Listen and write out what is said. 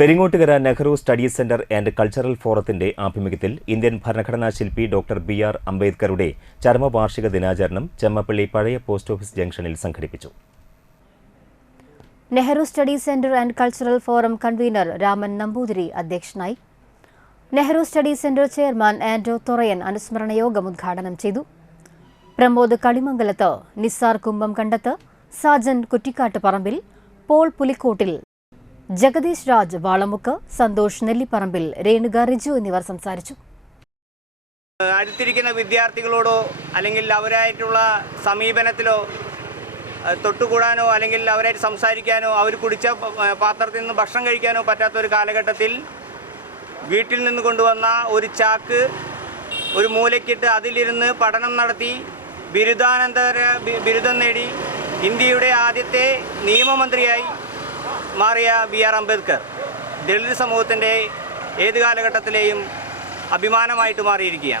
Peringottukara Nehru study centre and cultural ഫോറത്തിന്റെ ആഭിമുഖ്യത്തിൽ Indian ഭരണഘടനാ ശില്പി ഡോക്ടർ ബി ആർ അംബേദ്കറുടെ ചരമവാർഷിക ദിനാചരണം ചെമ്മപ്പള്ളി പഴയ പോസ്റ്റ് ഓഫീസ് ജംഗ്ഷനിൽ സംഘടിപ്പിച്ചു. Nehru study centre and cultural forum convener Raman Namboothiri അധ്യക്ഷനായി. Nehru study centre chairman Ando Thorayan അനുസ്മരണ യോഗം ഉദ്ഘാടനം ചെയ്തു. പ്രമോദ് കളിമംഗലത്ത് നിസ്സാർ കുംഭം കണ്ടത്ത് സാജൻ കുറ്റിക്കാട്ട് പറമ്പിൽ പോൾ പുലിക്കോട്ടിൽ ജഗദീഷ് രാജ് വാളമുക്ക് സന്തോഷ് നെല്ലിപ്പറമ്പിൽ രേണുക റിജു എന്നിവർ സംസാരിച്ചു. അടുത്തിരിക്കുന്ന വിദ്യാർത്ഥികളോടോ അല്ലെങ്കിൽ അവരായിട്ടുള്ള സമീപനത്തിലോ തൊട്ടുകൂടാനോ അല്ലെങ്കിൽ അവരായിട്ട് സംസാരിക്കാനോ അവർ കുടിച്ച പാത്രത്തിൽ നിന്ന് ഭക്ഷണം കഴിക്കാനോ പറ്റാത്ത ഒരു കാലഘട്ടത്തിൽ വീട്ടിൽ നിന്ന് കൊണ്ടുവന്ന ഒരു ചാക്ക് ഒരു മൂലക്കിട്ട് അതിലിരുന്ന് പഠനം നടത്തി ബിരുദാനന്തര ബിരുദം നേടി ഇന്ത്യയുടെ ആദ്യത്തെ നിയമമന്ത്രിയായി മാറിയ ബി ആർ അംബേദ്കർ ദളിത് സമൂഹത്തിന്റെ ഏത് കാലഘട്ടത്തിലെയും അഭിമാനമായിട്ട് മാറിയിരിക്കുകയാണ്.